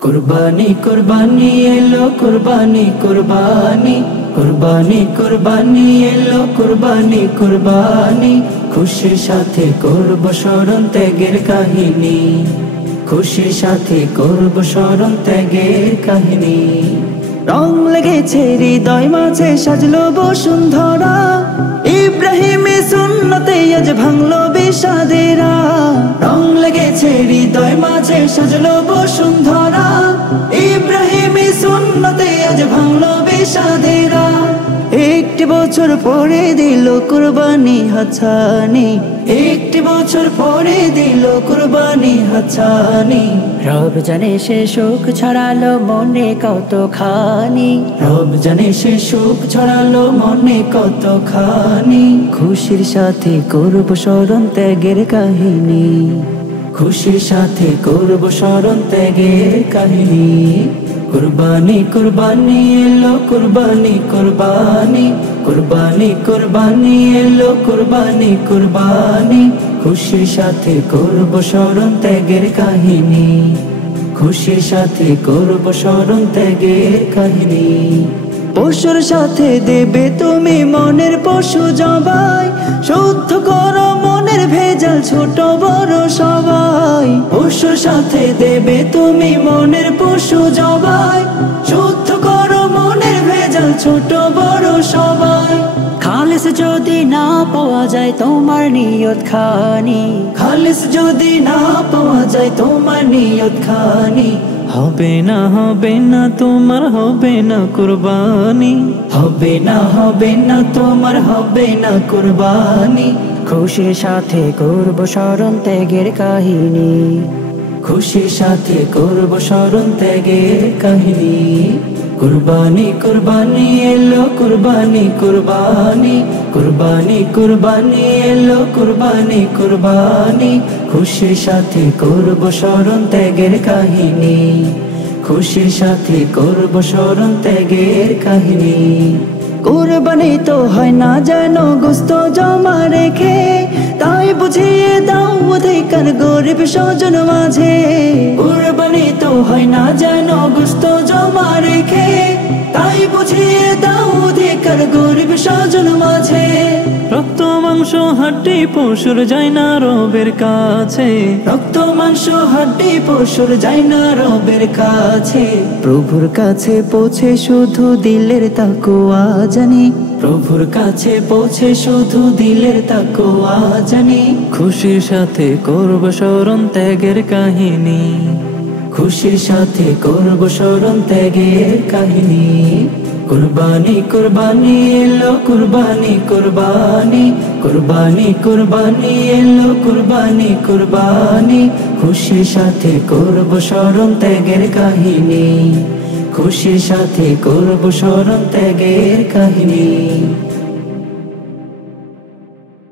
কুরবানি কুরবানি এলো কুরবানি কুরবানি কুরবানি কুরবানি এলো কুরবানি কুরবানি খুশির সাথে করব স্মরণ ত্যাগের কাহিনী খুশির সাথে করব স্মরণ ত্যাগের কাহিনী রং লেগেছে হৃদয় মাঝে সাজলো বসুন্ধরা ইব্রাহিমী সুন্নতে আজ ভাঙলো বিষাদেরা রং লেগেছে হৃদয় মাঝে সাজলো বসুন্ধরা ইব্রাহিমী সুন্নতে আজ ভাঙলো বিষাদেরা একটি বছর পরে দিল কুরবানি হাছানি একটি বছর পরে দিল কুরবানি হাছানি রব জানে সে সুখ ছড়ালো মনে কতখানি রব জানে সে সুখ ছড়ালো মনে কতখানি খুশির সাথে করব স্মরণ ত্যাগের কাহিনী খুশির সাথে করব স্মরণ ত্যাগের কাহিনী কুরবানি কুরবানি এলো কুরবানি কুরবানি কুরবানি কুরবানি এলো কুরবানি কুরবানি খুশির সাথে করব স্মরণ ত্যাগের কাহিনী খুশির সাথে করব স্মরণ ত্যাগের কাহিনী পশুর সাথে দেবে তুমি মনের পশু জবাই শুদ্ধ করো মনের ভেজাল ছোট বড় সবাই পশুর সাথে দেবে তুমি মনের পশু জবাই শুদ্ধ করো মনের ভেজাল ছোট বড় সবাই খালিস যদি না পাওয়া যায় তোমার নিয়ত খানি খালিস যদি না পাওয়া যায় তোমার নিয়ত খানি হবে না তোমার হবে না কুরবানি হবে না তোমার হবে না কুরবানি খুশির সাথে করব স্মরণ ত্যাগের কাহিনী খুশির সাথে করব স্মরণ ত্যাগের কাহিনী কুরবানি কুরবানি এলো কুরবানি কুরবানি কুরবানি কুরবানি এলো কুরবানি কুরবানি খুশির সাথে করব স্মরণ ত্যাগের কাহিনী খুশির সাথে করব স্মরণ ত্যাগের কাহিনী কুরবানি তো হয় না যেন গোস্ত জমা রেখে তাই বুঝিয়ে দাও অধিকার গরিব স্বজন মাঝে কুরবানি তো হয় না যেন গোস্ত জমা রেখে তাই বুঝিয়ে দাও অধিকার গরিব স্বজন মাঝে রক্ত মাংস হাড্ডি পশুর যায় না রবের কাছে রক্ত মাংস হাড্ডি পশুর যায় না রবের কাছে প্রভুর কাছে পৌঁছে শুধু দিলের তাকওয়া জানি প্রভুর কাছে পৌঁছে শুধু দিলের তাকওয়া জানি খুশির সাথে করব স্মরণ ত্যাগের কাহিনী খুশির সাথে করব স্মরণ ত্যাগের কাহিনী কুরবানি কুরবানি এলো কুরবানি কুরবানি কুরবানি কুরবানি এলো কুরবানি কুরবানি খুশির সাথে করব স্মরণ ত্যাগের কাহিনী খুশির সাথে করব স্মরণ ত্যাগের কাহিনী।